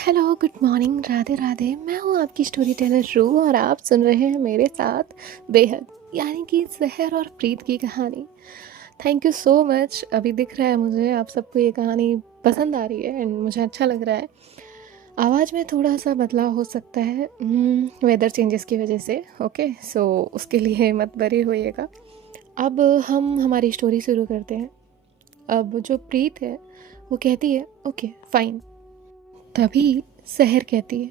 Hello, good morning, Radhe Radhe. मैं हूँ आपकी स्टोरी टेलर रू और आप सुन रहे हैं मेरे साथ बेहद यानी कि सहर और प्रीत की कहानी। Thank you so much. अभी दिख रहा है मुझे आप सबको ये कहानी पसंद आ रही है एंड मुझे अच्छा लग रहा है। आवाज़ में थोड़ा सा बदलाव हो सकता है वेदर चेंजेस की वजह से। ओके, सो उसके लिए मत वरी होइएगा। अब हम हमारी स्टोरी शुरू करते हैं। अब जो प्रीत है वो कहती है ओके फाइन। तभी सहर कहती है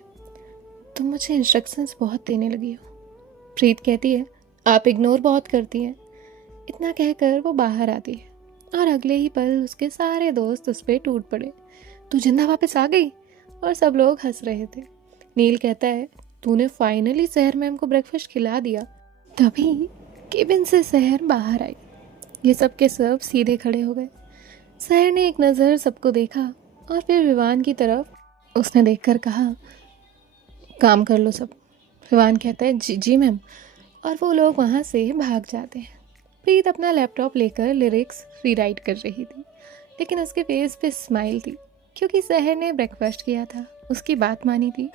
तुम मुझे इंस्ट्रक्शंस बहुत देने लगी हो। प्रीत कहती है आप इग्नोर बहुत करती हैं। इतना कहकर वो बाहर आती है और अगले ही पल उसके सारे दोस्त उस पर टूट पड़े। तू जिंदा वापस आ गई। और सब लोग हंस रहे थे। नील कहता है तूने फाइनली सहर मैम को ब्रेकफास्ट खिला दिया। तभी केबिन से सहर बाहर आई। ये सब के सब सीधे खड़े हो गए। सहर ने एक नज़र सबको देखा और फिर विवान की तरफ उसने देखकर कहा काम कर लो सब। विवान कहता है जी जी मैम। और वो लोग वहाँ से भाग जाते हैं। प्रीत अपना लैपटॉप लेकर लिरिक्स रीराइट कर रही थी, लेकिन उसके फेस पे स्माइल थी क्योंकि सहर ने ब्रेकफास्ट किया था, उसकी बात मानी थी।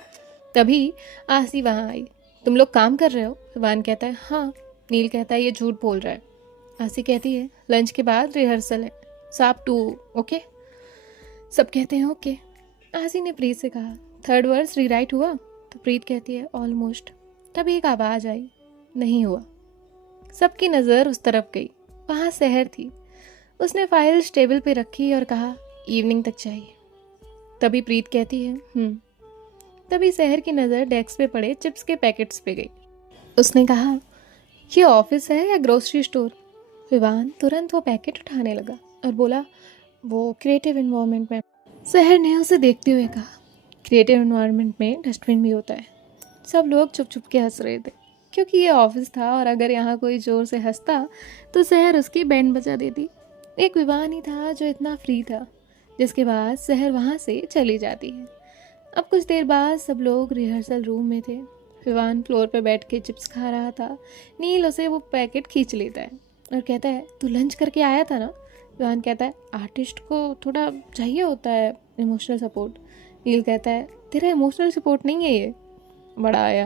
तभी आसी वहाँ आई। तुम लोग काम कर रहे हो? विवान कहता है हाँ। नील कहता है ये झूठ बोल रहा है। आसी कहती है लंच के बाद रिहर्सल है, साफ टू ओके। सब कहते हैं ओके। आसी ने प्रीत से कहा थर्ड वर्स रीराइट हुआ? तो प्रीत कहती है ऑलमोस्ट। तभी एक आवाज़ आई नहीं हुआ। सबकी नज़र उस तरफ गई। वहाँ सहर थी। उसने फाइल्स टेबल पे रखी और कहा इवनिंग तक चाहिए। तभी प्रीत कहती है। तभी सहर की नज़र डेस्क पे पड़े चिप्स के पैकेट्स पे गई। उसने कहा ये ऑफिस है या ग्रोसरी स्टोर? विवान तुरंत वो पैकेट उठाने लगा और बोला वो क्रिएटिव इन्वायरमेंट में। सहर ने उसे देखते हुए कहा क्रिएटिव इन्वायरमेंट में डस्टबिन भी होता है। सब लोग चुप चुप के हंस रहे थे क्योंकि ये ऑफिस था और अगर यहाँ कोई ज़ोर से हंसता तो सहर उसकी बैंड बजा देती। एक विवान ही था जो इतना फ्री था, जिसके बाद सहर वहाँ से चली जाती है। अब कुछ देर बाद सब लोग रिहर्सल रूम में थे। विवान फ्लोर पर बैठ के चिप्स खा रहा था। नील उसे वो पैकेट खींच लेता है और कहता है तू लंच करके आया था ना? विवान कहता है आर्टिस्ट को थोड़ा चाहिए होता है इमोशनल सपोर्ट। नील कहता है तेरा इमोशनल सपोर्ट नहीं है ये। बड़ा आया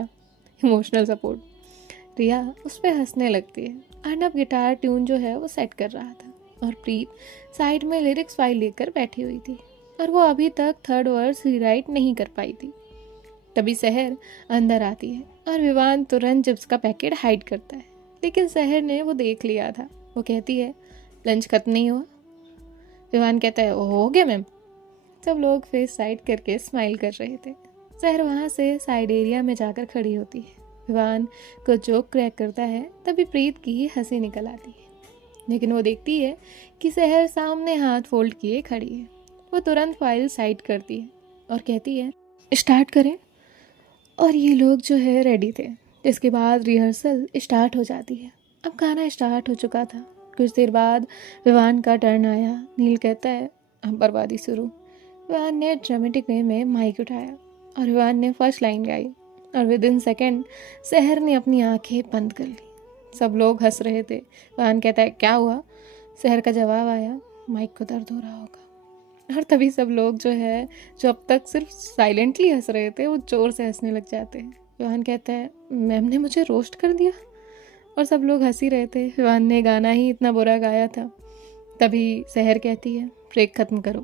इमोशनल सपोर्ट। रिया उस पर हंसने लगती है। अर्नब गिटार ट्यून जो है वो सेट कर रहा था और प्रीत साइड में लिरिक्स फाइल लेकर बैठी हुई थी और वो अभी तक थर्ड वर्स रीराइट नहीं कर पाई थी। तभी सहर अंदर आती है और विवान तुरंत चिप्स का पैकेट हाइड करता है, लेकिन सहर ने वो देख लिया था। वो कहती है लंच खत्म नहीं हुआ? विवान कहता है हो गया मैम। सब लोग फेस साइड करके स्माइल कर रहे थे। सहर वहाँ से साइड एरिया में जाकर खड़ी होती है। विवान को जोक क्रैक करता है। तभी प्रीत की हंसी निकल आती है, लेकिन वो देखती है कि सहर सामने हाथ फोल्ड किए खड़ी है। वो तुरंत फाइल साइड करती है और कहती है स्टार्ट करें। और ये लोग जो है रेडी थे, जिसके बाद रिहर्सल स्टार्ट हो जाती है। अब गाना स्टार्ट हो चुका था। कुछ देर बाद विवान का टर्न आया। नील कहता है अब बर्बादी शुरू। विवान ने ड्रामेटिक वे में माइक उठाया और विवान ने फर्स्ट लाइन गाई और विद इन सेकेंड सहर ने अपनी आंखें बंद कर ली। सब लोग हंस रहे थे। विवान कहता है क्या हुआ? सहर का जवाब आया माइक को दर्द हो रहा होगा। और तभी सब लोग जो है जो अब तक सिर्फ साइलेंटली हंस रहे थे वो जोर से हंसने लग जाते हैं। विवान कहता है मैम ने मुझे रोस्ट कर दिया। और सब लोग हंस ही रहे थे, विवान ने गाना ही इतना बुरा गाया था। तभी सहर कहती है ब्रेक ख़त्म करो।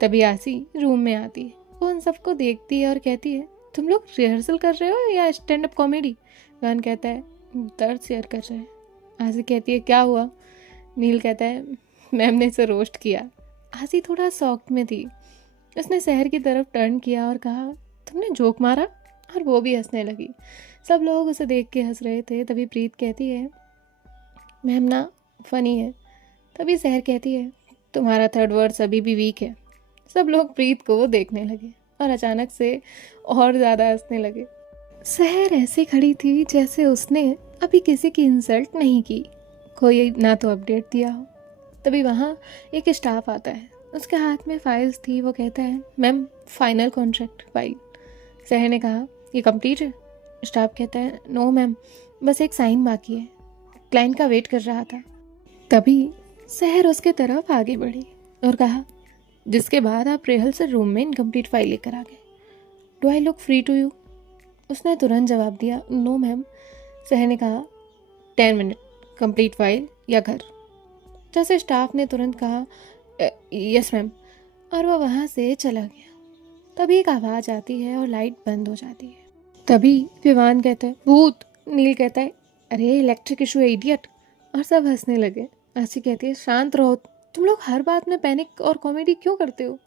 तभी आसी रूम में आती है। वो उन सबको देखती है और कहती है तुम लोग रिहर्सल कर रहे हो या स्टैंड अप कॉमेडी? विवान कहता है दर्द शेयर कर रहे हैं। आसी कहती है क्या हुआ? नील कहता है मैम ने इसे रोस्ट किया। आसी थोड़ा शॉक्ड में थी। उसने सहर की तरफ टर्न किया और कहा तुमने जोक मारा? और वो भी हंसने लगी। सब लोग उसे देख के हंस रहे थे। तभी प्रीत कहती है मैम ना फनी है। तभी सहर कहती है तुम्हारा थर्ड वर्ड्स अभी भी वीक है। सब लोग प्रीत को देखने लगे और अचानक से और ज़्यादा हंसने लगे। सहर ऐसे खड़ी थी जैसे उसने अभी किसी की इंसल्ट नहीं की, कोई ना तो अपडेट दिया हो। तभी वहाँ एक स्टाफ आता है। उसके हाथ में फाइल्स थी। वो कहता है मैम फाइनल कॉन्ट्रैक्ट फाइल। सहर ने कहा ये कंप्लीट है? स्टाफ कहता है नो मैम, बस एक साइन बाकी है, क्लाइंट का वेट कर रहा था। तभी सहर उसके तरफ आगे बढ़ी और कहा जिसके बाद आप रिहर्सल रूम में इनकम्प्लीट फाइल लेकर आ गए। Do I look free to you? उसने तुरंत जवाब दिया, नो मैम। सहर ने कहा, 10 मिनट, कंप्लीट फाइल या घर? जैसे स्टाफ ने तुरंत कहा, यस मैम, और वह वहाँ से चला गया। तभी एक आवाज़ आती है और लाइट बंद हो जाती है। तभी विवान कहता है, भूत। नील कहता है, अरे इलेक्ट्रिक इशू है इडियट, और सब हंसने लगे। आशी कहती है, शांत रहो, तुम लोग हर बात में पैनिक और कॉमेडी क्यों करते हो?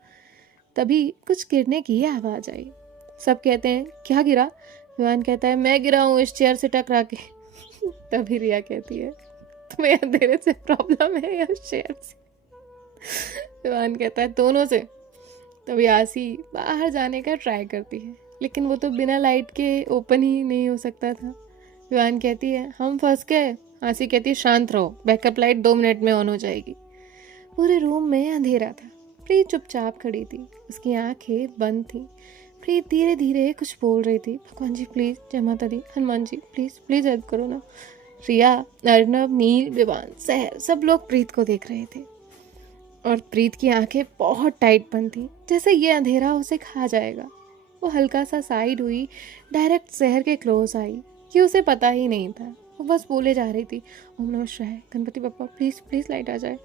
तभी कुछ गिरने की आवाज़ आई। सब कहते हैं, क्या गिरा? विवान कहता है, मैं गिरा हूँ इस चेयर से टकरा के। तभी रिया कहती है, तुम्हें अंधेरे से प्रॉब्लम है या चेयर से? विवान कहता है, दोनों से। तभी आसी बाहर जाने का ट्राई करती है, लेकिन वो तो बिना लाइट के ओपन ही नहीं हो सकता था। विवान कहती है, हम फंस गए। आसी कहती है, शांत रहो, बैकअप लाइट 2 मिनट में ऑन हो जाएगी। पूरे रूम में अंधेरा था। प्रीत चुपचाप खड़ी थी, उसकी आंखें बंद थी। प्रीत धीरे धीरे कुछ बोल रही थी, भगवान जी प्लीज़, जय माता दी, Hanuman ji please please help करो ना। रिया, अर्नब, नील, विवान, सहर, सब लोग प्रीत को देख रहे थे और प्रीत की आंखें बहुत टाइट बंद थी, जैसे ये अंधेरा उसे खा जाएगा। वो हल्का सा साइड हुई, डायरेक्ट सहर के क्लोज आई। ये उसे पता ही नहीं था, वो बस बोले जा रही थी, ओम नमः शिवाय, Ganpati Bappa please please light आ जाए।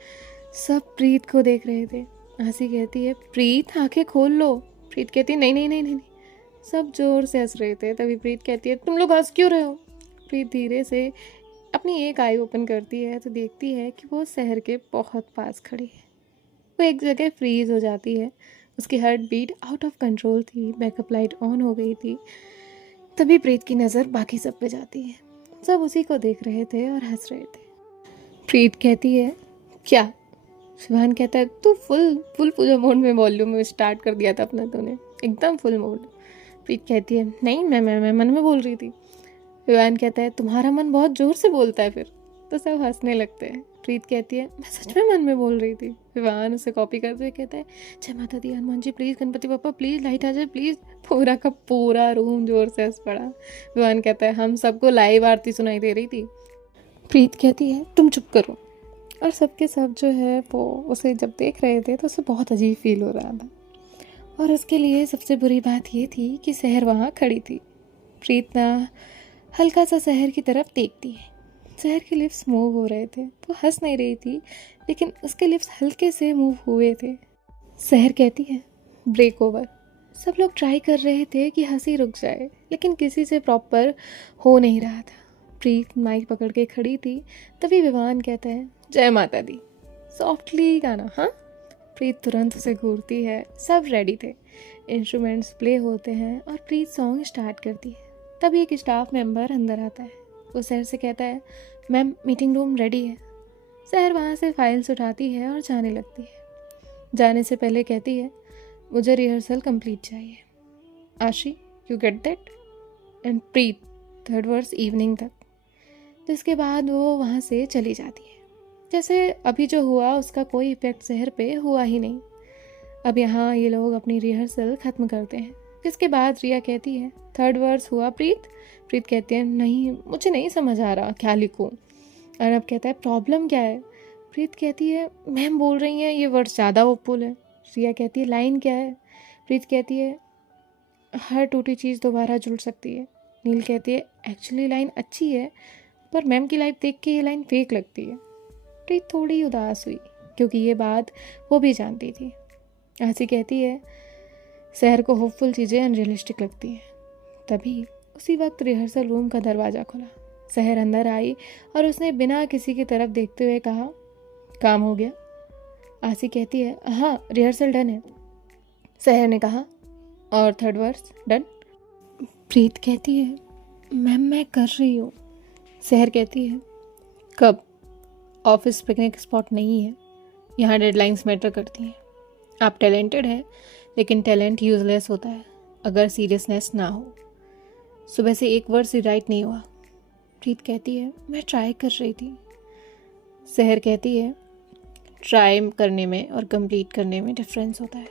सब प्रीत को देख रहे थे। आसी कहती है, प्रीत आंखें खोल लो। प्रीत कहती है, नहीं नहीं नहीं नहीं नहीं। सब जोर से हंस रहे थे। तभी प्रीत कहती है, तुम लोग हंस क्यों रहे हो? प्रीत धीरे से अपनी एक आई ओपन करती है तो देखती है कि वो सहर के बहुत पास खड़ी है। वो एक जगह फ्रीज हो जाती है। उसकी heart beat out of control थी, बैकअप लाइट ऑन हो गई थी। तभी प्रीत की नज़र बाकी सब पे जाती है। सब उसी को देख रहे थे और हंस रहे थे। प्रीत कहती है, क्या? शिवान कहता है, तू फुल फुल पूजा मोड में वॉल्यूम में स्टार्ट कर दिया था अपना, तूने एकदम फुल मोड। प्रीत कहती है, नहीं मैं मन में बोल रही थी। शिवान कहता है, तुम्हारा मन बहुत ज़ोर से बोलता है फिर। तो सब हंसने लगते हैं। प्रीत कहती है, मैं सच में मन में बोल रही थी। विवान उसे कॉपी करते हुए कहता है, जय माता दी, हनुमान जी प्लीज़, गणपति पापा प्लीज़, लाइट आ जाए प्लीज़। पूरा का पूरा रूम जोर से हंस पड़ा। विवान कहता है, हम सबको लाइव आरती सुनाई दे रही थी। प्रीत कहती है, तुम चुप करो। और सबके सब जो है वो उसे जब देख रहे थे तो उसे बहुत अजीब फील हो रहा था। और उसके लिए सबसे बुरी बात ये थी कि सहर वहाँ खड़ी थी। प्रीत ना हल्का सा सहर की तरफ देखती है। सहर के लिप्स मूव हो रहे थे, वो हंस नहीं रही थी, लेकिन उसके लिप्स हल्के से मूव हुए थे। सहर कहती है, ब्रेक ओवर। सब लोग ट्राई कर रहे थे कि हंसी रुक जाए, लेकिन किसी से प्रॉपर हो नहीं रहा था। प्रीत माइक पकड़ के खड़ी थी। तभी विवान कहता है, जय माता दी, सॉफ्टली गाना, हाँ। प्रीत तुरंत उसे घूरती है। सब रेडी थे, इंस्ट्रूमेंट्स प्ले होते हैं और प्रीत सॉन्ग स्टार्ट करती है। तभी एक स्टाफ मेंबर अंदर आता है। वो सहर से कहता है, मैम मीटिंग रूम रेडी है। सहर वहाँ से फाइल्स उठाती है और जाने लगती है। जाने से पहले कहती है, मुझे रिहर्सल कंप्लीट चाहिए। Ashi, you get that? And Preet, 3rd वर्स इवनिंग तक। जिसके बाद वो वहाँ से चली जाती है। जैसे अभी जो हुआ उसका कोई इफेक्ट सहर पे हुआ ही नहीं। अब यहाँ ये लोग अपनी रिहर्सल ख़त्म करते हैं। जिसके बाद रिया कहती है, 3rd वर्स हुआ प्रीत? प्रीत कहती है, नहीं मुझे नहीं समझ आ रहा क्या लिखूँ। अर्नब कहता है, प्रॉब्लम क्या है? प्रीत कहती है, मैम बोल रही हैं ये वर्ड्स ज़्यादा होपफुल है। रिया कहती है, लाइन क्या है? प्रीत कहती है, हर टूटी चीज़ दोबारा जुड़ सकती है। नील कहती है, एक्चुअली लाइन अच्छी है, पर मैम की लाइफ देख के ये लाइन फेक लगती है। प्रीत थोड़ी उदास हुई, क्योंकि ये बात वो भी जानती थी। आसी कहती है, सहर को होपफुल चीज़ें अनरियलिस्टिक लगती हैं। तभी उसी वक्त रिहर्सल रूम का दरवाज़ा खुला। सहर अंदर आई और उसने बिना किसी की तरफ देखते हुए कहा, काम हो गया? आसी कहती है, हाँ रिहर्सल डन है। सहर ने कहा, और 3rd वर्स डन? प्रीत कहती है, मैम मैं कर रही हूँ। सहर कहती है, कब? ऑफिस पिकनिक स्पॉट नहीं है, यहाँ डेडलाइंस मैटर करती हैं। आप टैलेंटेड हैं, लेकिन टैलेंट यूजलेस होता है अगर सीरियसनेस ना हो। सुबह से एक वर्ड से राइट नहीं हुआ। प्रीत कहती है, मैं ट्राई कर रही थी। सहर कहती है, ट्राई करने में और कंप्लीट करने में डिफरेंस होता है।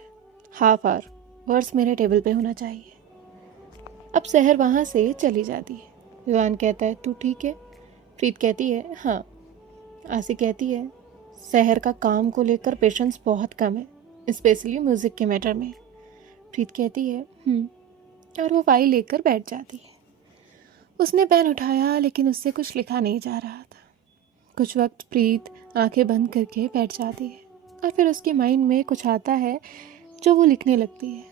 हाफ आवर वर्ड्स मेरे टेबल पे होना चाहिए। अब सहर वहाँ से चली जाती है। विवान कहता है, तू ठीक है? प्रीत कहती है, हाँ। आसी कहती है, सहर का काम को लेकर पेशेंस बहुत कम है, स्पेशली म्यूज़िक के मैटर में। प्रीत कहती है, और वो फाइल लेकर बैठ जाती है। उसने पेन उठाया लेकिन उससे कुछ लिखा नहीं जा रहा था। कुछ वक्त प्रीत आंखें बंद करके बैठ जाती है और फिर उसके माइंड में कुछ आता है जो वो लिखने लगती है।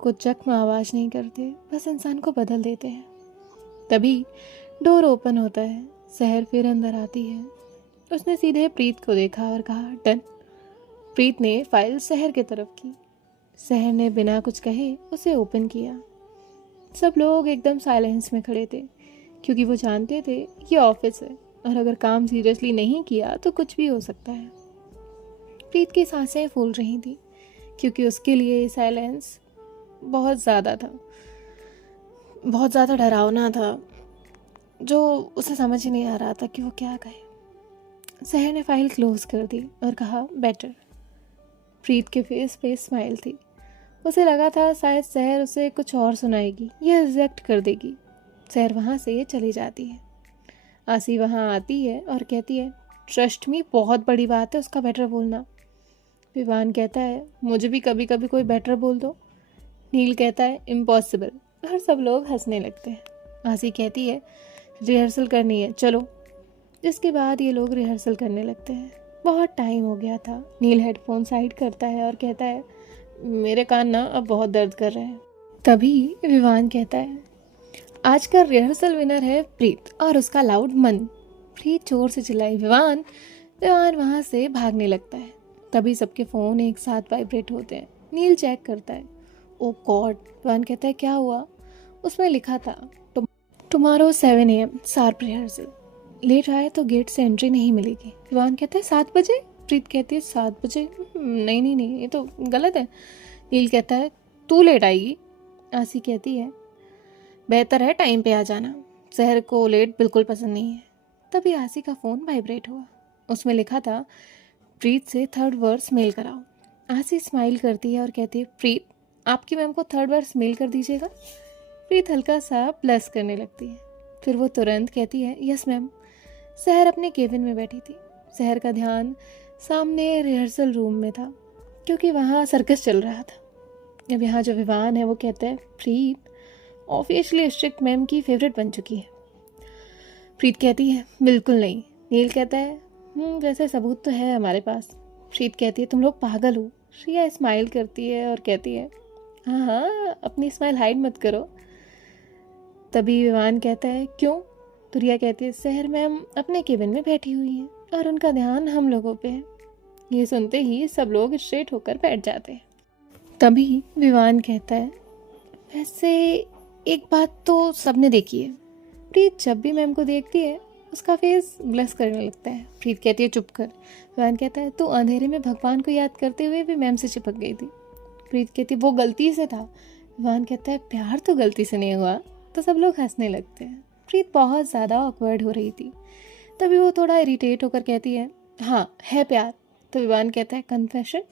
कुछ जख्म आवाज़ नहीं करते, बस इंसान को बदल देते हैं। तभी डोर ओपन होता है। सहर फिर अंदर आती है। उसने सीधे प्रीत को देखा और कहा, डन। प्रीत ने फाइल सहर की तरफ की। सहर ने बिना कुछ कहे उसे ओपन किया। सब लोग एकदम साइलेंस में खड़े थे क्योंकि वो जानते थे ये ऑफिस है और अगर काम सीरियसली नहीं किया तो कुछ भी हो सकता है। प्रीत की सांसें फूल रही थी क्योंकि उसके लिए ये साइलेंस बहुत ज़्यादा था, बहुत ज़्यादा डरावना था, जो उसे समझ ही नहीं आ रहा था कि वो क्या कहे। सहर ने फाइल क्लोज कर दी और कहा, बेटर। प्रीत के फेस पे स्माइल थी। उसे लगा था शायद सहर उसे कुछ और सुनाएगी या रिजेक्ट कर देगी। सहर वहाँ से चली जाती है। आसी वहाँ आती है और कहती है, ट्रस्ट मी, बहुत बड़ी बात है, उसका बेटर बोलना। विवान कहता है, मुझे भी कभी कभी कोई बेटर बोल दो। नील कहता है, इम्पॉसिबल। और सब लोग हंसने लगते हैं। आसी कहती है, रिहर्सल करनी है, चलो। इसके बाद ये लोग रिहर्सल करने लगते हैं। बहुत टाइम हो गया था। नील हेडफोन साइड करता है और कहता है, मेरे कान ना अब बहुत दर्द कर रहे हैं। तभी विवान कहता है, आज का रिहर्सल विनर है प्रीत और उसका लाउड मन। प्रीत जोर से चिल्लाई, विवान। विवान वहाँ से भागने लगता है। तभी सबके फ़ोन एक साथ वाइब्रेट होते हैं। नील चेक करता है। ओ गॉड। विवान कहता है, क्या हुआ? उसमें लिखा था, tomorrow 7 AM sharp rehearsal. Late आए तो गेट से एंट्री नहीं मिलेगी। विवान कहता है, 7 बजे? प्रीत कहती है, 7 बजे? नहीं नहीं नहीं, ये तो गलत है। नील कहता है, तू लेट आएगी। आसी कहती है, बेहतर है टाइम पे आ जाना, शहर को लेट बिल्कुल पसंद नहीं है। तभी आसी का फ़ोन वाइब्रेट हुआ। उसमें लिखा था, प्रीत से 3rd वर्स मेल कराओ। आसी स्माइल करती है और कहती है, प्रीत, आपकी मैम को 3rd वर्स मेल कर दीजिएगा। प्रीत हल्का सा प्लस करने लगती है। फिर वो तुरंत कहती है, यस मैम। सहर अपने केबिन में बैठी थी। सहर का ध्यान सामने रिहर्सल रूम में था क्योंकि वहाँ सर्कस चल रहा था। अब यहाँ जो विवान है वो कहता है, प्रीत ऑफिशियली स्ट्रिक्ट मैम की फेवरेट बन चुकी है। प्रीत कहती है, बिल्कुल नहीं। नील कहता है, वैसे सबूत तो है हमारे पास। प्रीत कहती है, तुम लोग पागल हो। श्रिया स्माइल करती है और कहती है, हाँ हाँ, अपनी स्माइल हाइड मत करो। तभी विवान कहता है, क्यों? तुरिया कहती है, सहर मैम अपने केबिन में बैठी हुई हैं और उनका ध्यान हम लोगों पे है। ये सुनते ही सब लोग स्ट्रेट होकर बैठ जाते हैं। तभी विवान कहता है, वैसे एक बात तो सबने देखी है, प्रीत जब भी मैम को देखती है उसका फेस ब्लश करने लगता है। प्रीत कहती है, चुप कर। विवान कहता है, तू अंधेरे में भगवान को याद करते हुए भी मैम से चिपक गई थी। प्रीत कहती है, वो गलती से था। विवान कहता है, प्यार तो गलती से नहीं हुआ। तो सब लोग हंसने लगते हैं। प्रीत बहुत ज़्यादा ऑकवर्ड हो रही थी। तभी वो थोड़ा इरिटेट होकर कहती है, हाँ है प्यार। तो विवान कहता है, कन्फेशन?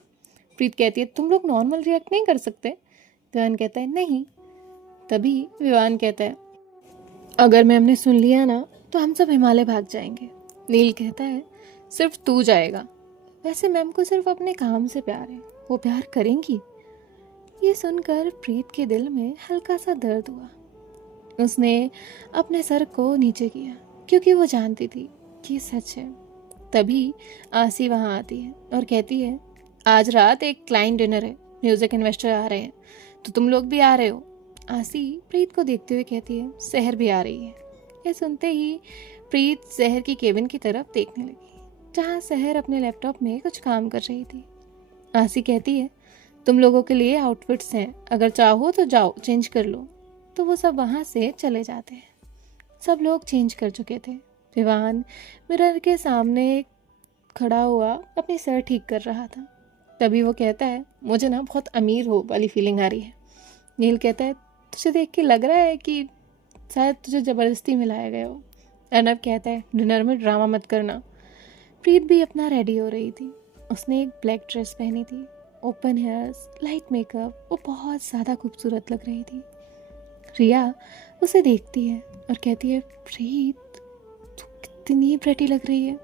प्रीत कहती है, तुम लोग नॉर्मल रिएक्ट नहीं कर सकते? विवान कहता है, नहीं। तभी विवान कहता है, अगर मैम ने सुन लिया ना तो हम सब हिमालय भाग जाएंगे। नील कहता है, सिर्फ तू जाएगा। वैसे मैम को सिर्फ अपने काम से प्यार है, वो प्यार करेंगी। ये सुनकर प्रीत के दिल में हल्का सा दर्द हुआ। उसने अपने सर को नीचे किया क्योंकि वो जानती थी कि सच है। तभी आसी वहाँ आती है और कहती है, आज रात एक क्लाइंट डिनर है, म्यूज़िक इन्वेस्टर आ रहे हैं, तो तुम लोग भी आ रहे हो? आसी प्रीत को देखते हुए कहती है, सहर भी आ रही है। ये सुनते ही प्रीत सहर की केबिन की तरफ देखने लगी जहाँ सहर अपने लैपटॉप में कुछ काम कर रही थी। आसी कहती है, तुम लोगों के लिए आउटफिट्स हैं, अगर चाहो तो जाओ चेंज कर लो। तो वो सब वहाँ से चले जाते हैं। सब लोग चेंज कर चुके थे। विवान मिरर के सामने खड़ा हुआ अपनी सर ठीक कर रहा था। तभी वो कहता है, मुझे ना बहुत अमीर हो वाली फीलिंग आ रही है। नील कहता है, तुझे देख के लग रहा है कि शायद तुझे ज़बरदस्ती में लाया गया हो। अर्नब कहता है, डिनर में ड्रामा मत करना। प्रीत भी अपना रेडी हो रही थी। उसने एक ब्लैक ड्रेस पहनी थी, ओपन हेयर्स, लाइट मेकअप। वो बहुत ज़्यादा खूबसूरत लग रही थी। रिया उसे देखती है और कहती है, प्रीत तू कितनी प्रेटी लग रही है।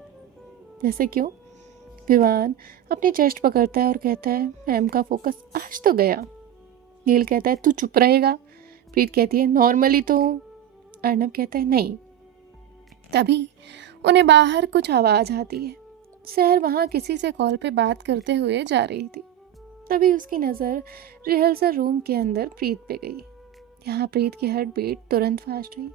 जैसे क्यों? विवान अपनी चेस्ट पकड़ता है और कहता है, मैम का फोकस आज तो गया। नील कहता है, तू चुप रहेगा? प्रीत कहती है नॉर्मली तो हूँ। अर्नब कहता है नहीं। तभी उन्हें बाहर कुछ आवाज़ आती है। सहर वहाँ किसी से कॉल पे बात करते हुए जा रही थी। तभी उसकी नज़र रिहर्सल रूम के अंदर प्रीत पे गई। यहाँ प्रीत की हार्ट बीट तुरंत फास्ट हुई।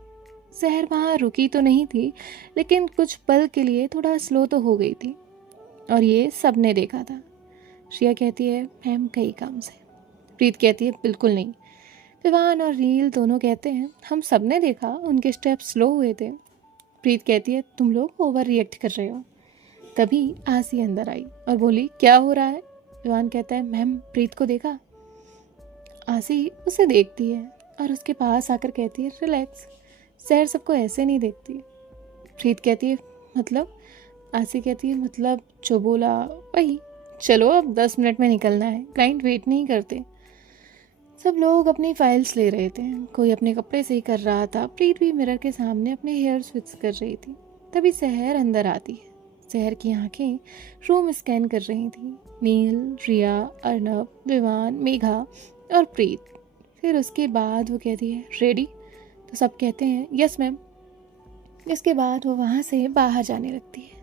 सहर वहाँ रुकी तो नहीं थी, लेकिन कुछ पल के लिए थोड़ा स्लो तो हो गई थी, और ये सबने देखा था। श्रिया कहती है मैम कई काम से। प्रीत कहती है बिल्कुल नहीं। विवान और नील दोनों कहते हैं हम सब ने देखा, उनके स्टेप स्लो हुए थे। प्रीत कहती है तुम लोग ओवर रिएक्ट कर रहे हो। तभी आसी अंदर आई और बोली क्या हो रहा है। विवान कहता है मैम प्रीत को देखा। आसी उसे देखती है और उसके पास आकर कहती है रिलैक्स, सहर सबको ऐसे नहीं देखती। प्रीत कहती है मतलब। आसी कहती है मतलब जो बोला वही। चलो अब 10 मिनट में निकलना है, क्लाइंट वेट नहीं करते। सब लोग अपनी फाइल्स ले रहे थे, कोई अपने कपड़े सही कर रहा था। प्रीत भी मिरर के सामने अपने हेयर्स फिक्स कर रही थी। तभी सहर अंदर आती है। सहर की आंखें रूम स्कैन कर रही थी। नील, रिया, अर्नब, विवान, मेघा और प्रीत। फिर उसके बाद वो कहती है रेडी, तो सब कहते हैं यस मैम। इसके बाद वो वहाँ से बाहर जाने लगती है।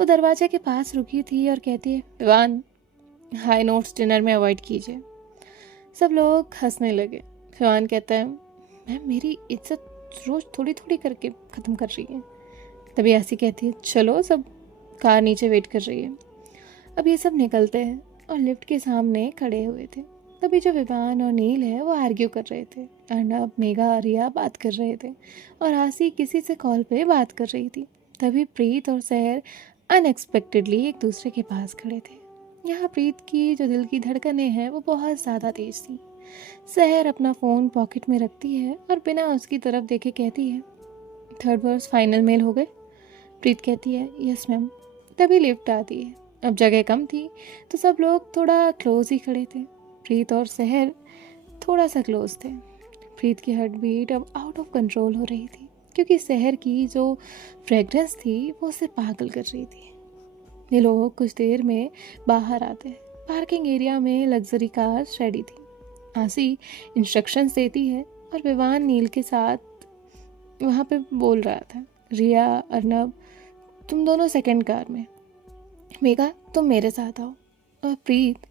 वो दरवाजे के पास रुकी थी और कहती है विवान हाई नोट्स डिनर में अवॉइड कीजिए। सब लोग हंसने लगे। विवान कहता है मैम मेरी इज्जत रोज थोड़ी थोड़ी करके ख़त्म कर रही है। तभी ऐसी कहती है चलो, सब कार नीचे वेट कर रही है। अब ये सब निकलते हैं और लिफ्ट के सामने खड़े हुए थे। तभी जो विवान और नील है वो आर्ग्यू कर रहे थे। अर्नब, मेघा, रिया बात कर रहे थे और आसी किसी से कॉल पे बात कर रही थी। तभी प्रीत और सहर अनएक्सपेक्टेडली एक दूसरे के पास खड़े थे। यहाँ प्रीत की जो दिल की धड़कनें हैं वो बहुत ज़्यादा तेज थी। सहर अपना फ़ोन पॉकेट में रखती है और बिना उसकी तरफ देखे कहती है थर्ड वर्स फाइनल मेल हो गए। प्रीत कहती है यस मैम। तभी लिफ्ट आती है। अब जगह कम थी तो सब लोग थोड़ा क्लोज ही खड़े थे। प्रीत और सहर थोड़ा सा क्लोज थे। प्रीत की हार्ट बीट अब आउट ऑफ कंट्रोल हो रही थी, क्योंकि सहर की जो फ्रेगरेंस थी वो उसे पागल कर रही थी। ये लोग कुछ देर में बाहर आते हैं। पार्किंग एरिया में लग्जरी कार रेडी थी। आसी इंस्ट्रक्शंस देती है और विवान नील के साथ वहाँ पे बोल रहा था रिया, अर्नब तुम दोनों सेकंड कार में, मेघा तुम मेरे साथ आओ, और प्रीत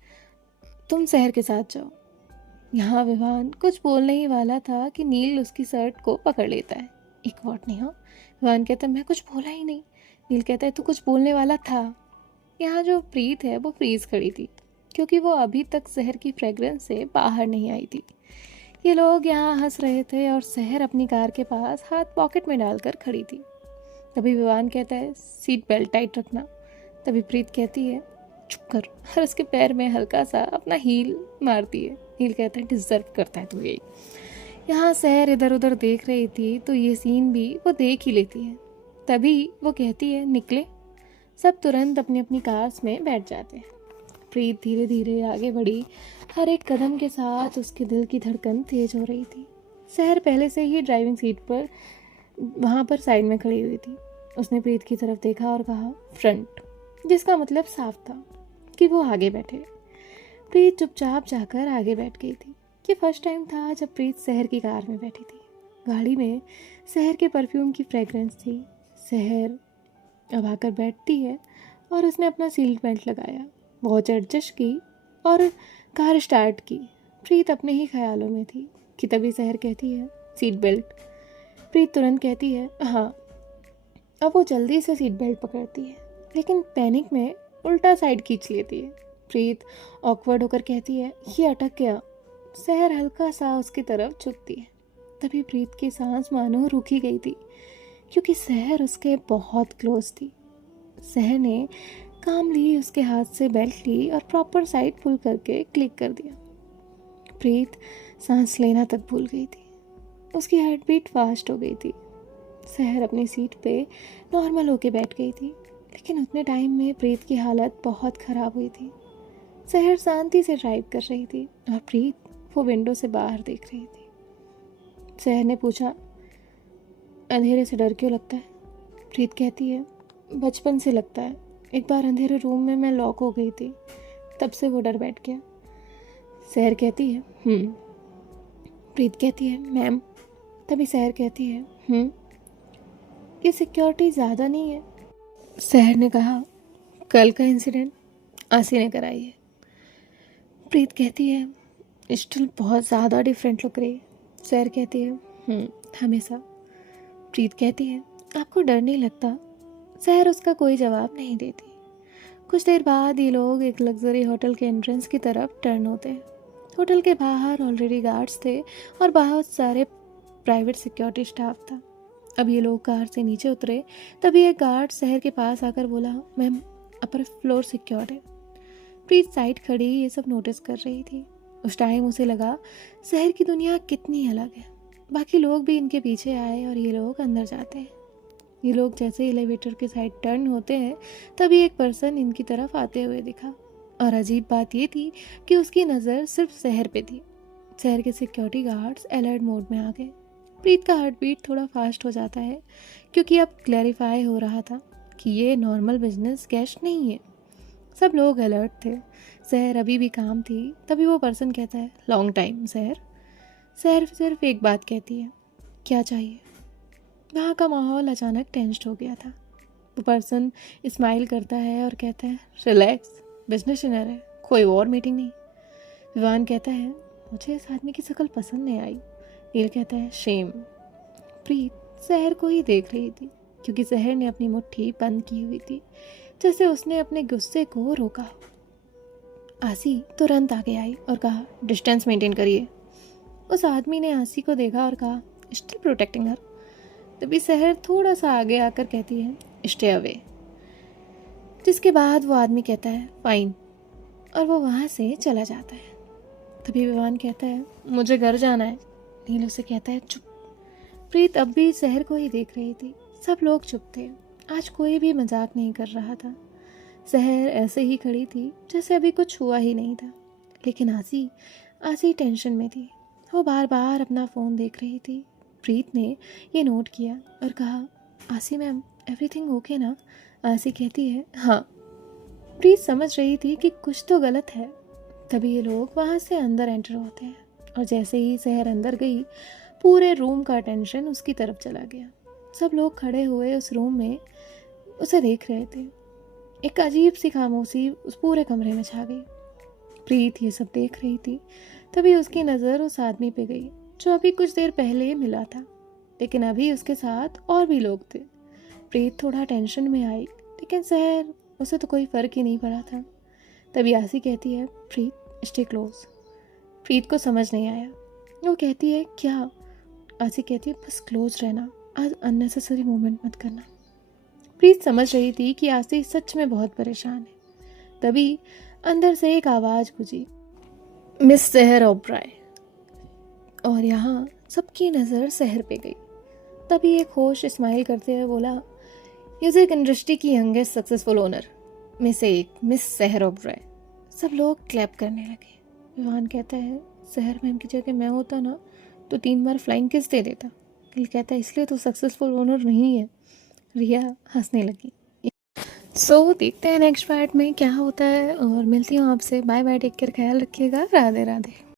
तुम सहर के साथ जाओ। यहाँ विवान कुछ बोलने ही वाला था कि नील उसकी शर्ट को पकड़ लेता है। एक वर्ड नहीं हो। विवान कहता है मैं कुछ बोला ही नहीं। नील कहता है तू कुछ बोलने वाला था। यहाँ जो प्रीत है वो फ्रीज खड़ी थी, क्योंकि वो अभी तक सहर की फ्रेगरेंस से बाहर नहीं आई थी। ये लोग यहाँ हंस रहे थे और सहर अपनी कार के पास हाथ पॉकेट में डालकर खड़ी थी। तभी विवान कहता है सीट बेल्ट टाइट रखना। तभी प्रीत कहती है चुप कर, और उसके पैर में हल्का सा अपना हील मारती है। हील कहता है डिजर्व करता है तू यही। यहाँ सहर इधर उधर देख रही थी तो ये सीन भी वो देख ही लेती है। तभी वो कहती है निकले। सब तुरंत अपनी अपनी कार्स में बैठ जाते हैं। प्रीत धीरे धीरे आगे बढ़ी। हर एक कदम के साथ उसके दिल की धड़कन तेज हो रही थी। सहर पहले से ही ड्राइविंग सीट पर वहाँ पर साइड में खड़ी हुई थी। उसने प्रीत की तरफ देखा और कहा फ्रंट, जिसका मतलब साफ था कि वो आगे बैठे। प्रीत चुपचाप जाकर आगे बैठ गई थी। ये फर्स्ट टाइम था जब प्रीत सहर की कार में बैठी थी। गाड़ी में सहर के परफ्यूम की फ्रेगरेंस थी। सहर अब आकर बैठती है और उसने अपना सीट बेल्ट लगाया, वॉच एडजस्ट की और कार स्टार्ट की। प्रीत अपने ही ख्यालों में थी कि तभी सहर कहती है सीट बेल्ट। प्रीत तुरंत कहती है हाँ। अब वो जल्दी से सीट बेल्ट पकड़ती है, लेकिन पैनिक में उल्टा साइड खींच लेती है। प्रीत ऑकवर्ड होकर कहती है ये अटक गया। सहर हल्का सा उसकी तरफ झुकती है। तभी प्रीत की सांस मानो रुक ही गई थी, क्योंकि सहर उसके बहुत क्लोज थी। सहर ने कामली उसके हाथ से बेल्ट ली और प्रॉपर साइड पुल करके क्लिक कर दिया। प्रीत सांस लेना तक भूल गई थी। उसकी हार्ट बीट फास्ट हो गई थी। सहर अपनी सीट पे नॉर्मल होके बैठ गई थी, लेकिन उतने टाइम में प्रीत की हालत बहुत ख़राब हुई थी। सहर शांति से ड्राइव कर रही थी और प्रीत वो विंडो से बाहर देख रही थी। सहर ने पूछा अंधेरे से डर क्यों लगता है। प्रीत कहती है बचपन से लगता है। एक बार अंधेरे रूम में मैं लॉक हो गई थी, तब से वो डर बैठ गया। सहर कहती है प्रीत कहती है मैम। तभी सहर कहती है ये सिक्योरिटी ज़्यादा नहीं है? सहर ने कहा कल का इंसिडेंट आसी ने कराई है। प्रीत कहती है स्टिल बहुत ज़्यादा डिफरेंट लग रही है। सहर कहती है हमेशा। प्रीत कहती है आपको डर नहीं लगता? सहर उसका कोई जवाब नहीं देती। कुछ देर बाद ये लोग एक लग्जरी होटल के एंट्रेंस की तरफ टर्न होते हैं। होटल के बाहर ऑलरेडी गार्ड्स थे और बहुत सारे प्राइवेट सिक्योरिटी स्टाफ था। अब ये लोग कार से नीचे उतरे तभी एक गार्ड शहर के पास आकर बोला मैम अपर फ्लोर सिक्योर है। प्रीत साइड खड़ी ये सब नोटिस कर रही थी। उस टाइम उसे लगा शहर की दुनिया कितनी अलग है। बाकी लोग भी इनके पीछे आए और ये लोग अंदर जाते हैं। ये लोग जैसे एलिवेटर के साइड टर्न होते हैं तभी एक पर्सन इनकी तरफ आते हुए दिखा। और अजीब बात ये थी कि उसकी नज़र सिर्फ शहर पे थी। शहर के सिक्योरिटी गार्ड्स अलर्ट मोड में आ गए। प्रीत का हार्ट बीट थोड़ा फास्ट हो जाता है क्योंकि अब क्लैरिफाई हो रहा था कि ये नॉर्मल बिजनेस गेस्ट नहीं है। सब लोग अलर्ट थे। शहर अभी भी काम थी। तभी वो पर्सन कहता है लॉन्ग टाइम शहर। शहर सिर्फ एक बात कहती है क्या चाहिए? वहाँ का माहौल अचानक टेंस्ड हो गया था। वो पर्सन स्माइल करता है और कहता है रिलैक्स, बिजनेस डिनर है, कोई और मीटिंग नहीं। विवान कहता है मुझे इस आदमी की शक्ल पसंद नहीं आई। नील कहता है शेम। प्रीत शहर को ही देख रही थी क्योंकि शहर ने अपनी मुट्ठी बंद की हुई थी जैसे उसने अपने गुस्से को रोका। आसी तुरंत आगे आई और कहा डिस्टेंस मेंटेन करिए। उस आदमी ने आसी को देखा और कहा स्टिल प्रोटेक्टिंग हर। तभी शहर थोड़ा सा आगे आकर कहती है स्टे अवे। जिसके बाद वो आदमी कहता है फाइन और वो वहाँ से चला जाता है। तभी विवान कहता है मुझे घर जाना है। नील उसे कहता है चुप। प्रीत अब भी शहर को ही देख रही थी। सब लोग चुप थे। आज कोई भी मजाक नहीं कर रहा था। शहर ऐसे ही खड़ी थी जैसे अभी कुछ हुआ ही नहीं था। लेकिन आसी टेंशन में थी। वो बार बार अपना फ़ोन देख रही थी। प्रीत ने ये नोट किया और कहा आसी मैम एवरीथिंग ओके ना? आसी कहती है हाँ। प्रीत समझ रही थी कि कुछ तो गलत है। तभी ये लोग वहाँ से अंदर एंटर होते हैं और जैसे ही शहर अंदर गई पूरे रूम का अटेंशन उसकी तरफ चला गया। सब लोग खड़े हुए उस रूम में उसे देख रहे थे। एक अजीब सी खामोशी उस पूरे कमरे में छा गई। प्रीत ये सब देख रही थी। तभी उसकी नज़र उस आदमी पे गई जो अभी कुछ देर पहले मिला था, लेकिन अभी उसके साथ और भी लोग थे। प्रीत थोड़ा टेंशन में आई लेकिन शहर उसे तो कोई फ़र्क ही नहीं पड़ा था। तभी आसी कहती है प्रीत स्टे क्लोज। प्रीत को समझ नहीं आया। वो कहती है क्या? आसी कहती है बस क्लोज रहना, आज अननेसेसरी मूवमेंट मत करना। प्रीत समझ रही थी कि आसी सच में बहुत परेशान है। तभी अंदर से एक आवाज़ गुंजी मिस सहर ओबराय। और यहाँ सबकी नज़र शहर पे गई। तभी एक होश स्माइल करते हुए बोला म्यूजिक इंडस्ट्री की यंगेस्ट सक्सेसफुल ओनर में से एक मिस सहर ओबराय। सब लोग क्लैप करने लगे। विवान कहता है सहर मैम की जगह मैं होता ना तो 3 बार फ्लाइंग किस दे देता। नील कहता है इसलिए तो सक्सेसफुल ओनर नहीं है। रिया हंसने लगी। देखते हैं नेक्स्ट पार्ट में क्या होता है और मिलती हूँ आपसे। बाय बाय, टेक केयर, ख्याल रखिएगा, राधे राधे।